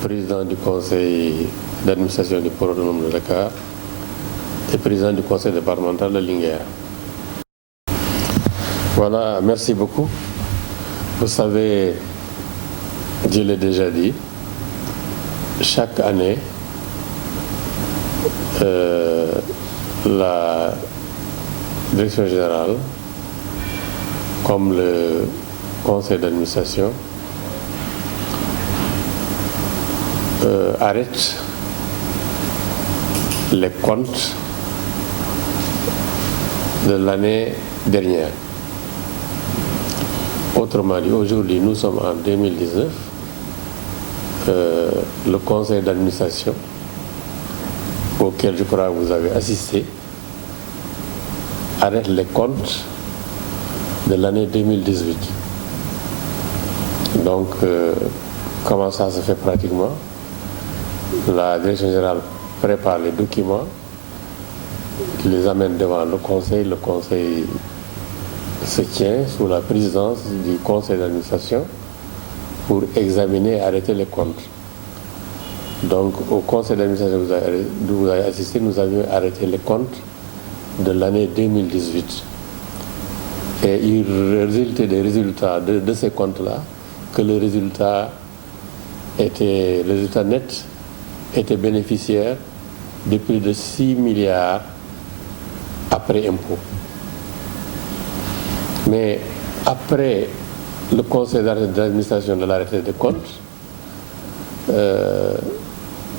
président du conseil d'administration du port autonome de Dakar et président du conseil départemental de Linguère. Voilà, merci beaucoup. Vous savez, je l'ai déjà dit, chaque année, la direction générale, comme le conseil d'administration, arrête les comptes de l'année dernière. Autrement dit, aujourd'hui, nous sommes en 2019, le conseil d'administration, auquel je crois que vous avez assisté, arrête les comptes de l'année 2018. Donc, comment ça se fait pratiquement? La direction générale prépare les documents, les amène devant le conseil se tient sous la présidence du conseil d'administration pour examiner et arrêter les comptes. Donc au conseil d'administration vous avez assisté, nous avions arrêté les comptes de l'année 2018. Et il résultait des résultats de ces comptes-là que le résultat net était bénéficiaire de plus de 6 milliards après impôt. Mais après le conseil d'administration de l'arrêté des comptes,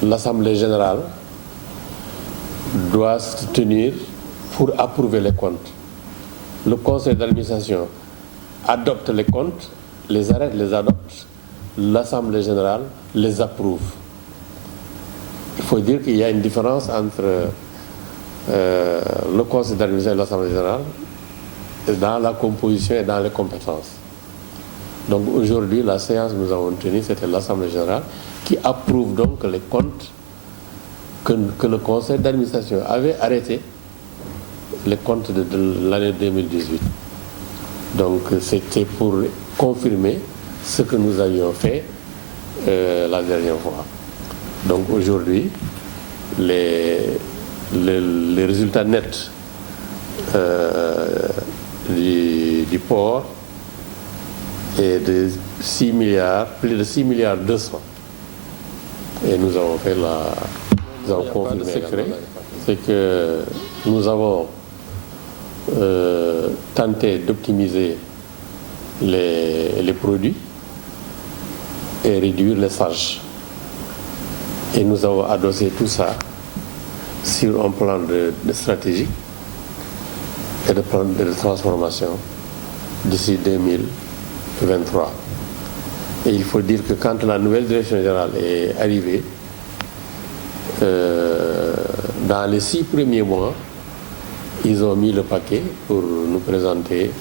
l'Assemblée générale doit se tenir pour approuver les comptes. Le conseil d'administration adopte les comptes, les arrête, les adopte. L'Assemblée générale les approuve. Il faut dire qu'il y a une différence entre le conseil d'administration et l'Assemblée générale dans la composition et dans les compétences. Donc aujourd'hui, la séance que nous avons tenue, c'était l'Assemblée générale qui approuve donc les comptes que le conseil d'administration avait arrêté, les comptes de l'année 2018. Donc c'était pour confirmer ce que nous avions fait la dernière fois. Donc aujourd'hui, les résultats nets du port est de 6 milliards, plus de 6 milliards 200. Et nous avons fait nous avons confirmé. Le secret, c'est que nous avons tenté d'optimiser les produits et réduire les charges. Et nous avons adossé tout ça sur un plan de stratégie et de plan de transformation d'ici 2023. Et il faut dire que quand la nouvelle direction générale est arrivée, dans les 6 premiers mois, ils ont mis le paquet pour nous présenter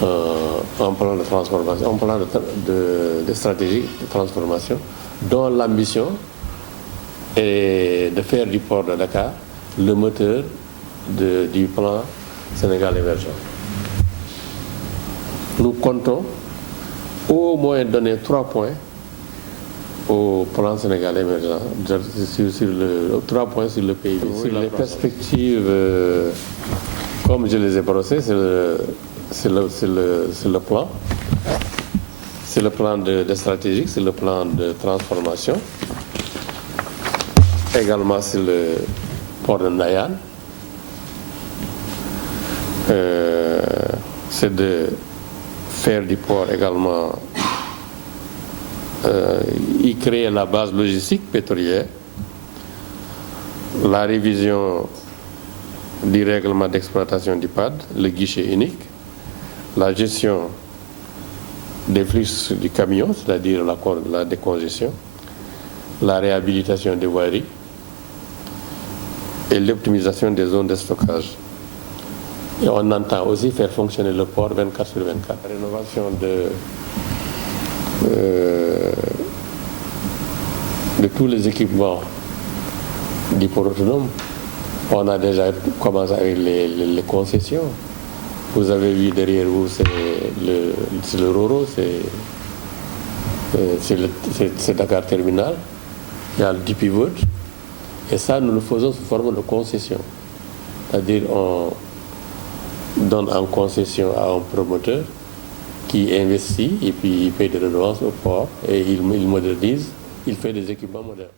un plan de transformation, un plan de stratégie de transformation, dont l'ambition est de faire du port de Dakar le moteur du plan Sénégal émergent. Nous comptons au moins donner 3 points au plan Sénégal émergent, sur 3 points sur le PIB. Sur les perspectives, comme je les ai brossées, c'est le plan. C'est le plan de stratégique, c'est le plan de transformation. Également, c'est le port de Ndayane. C'est de faire du port également, y créer la base logistique pétrolière, la révision du règlement d'exploitation du PAD, le guichet unique, la gestion des flux du camion, c'est-à-dire la décongestion, la réhabilitation des voiries et l'optimisation des zones de stockage. Et on entend aussi faire fonctionner le port 24 sur 24. La rénovation de tous les équipements du port autonome. On a déjà commencé avec les concessions. Vous avez vu derrière vous, c'est le RORO, c'est c'est Dakar Terminal, il y a le DP World, et ça nous le faisons sous forme de concession. C'est-à-dire on donne en concession à un promoteur qui investit et puis il paye des redevances au port et il modernise, il fait des équipements modernes.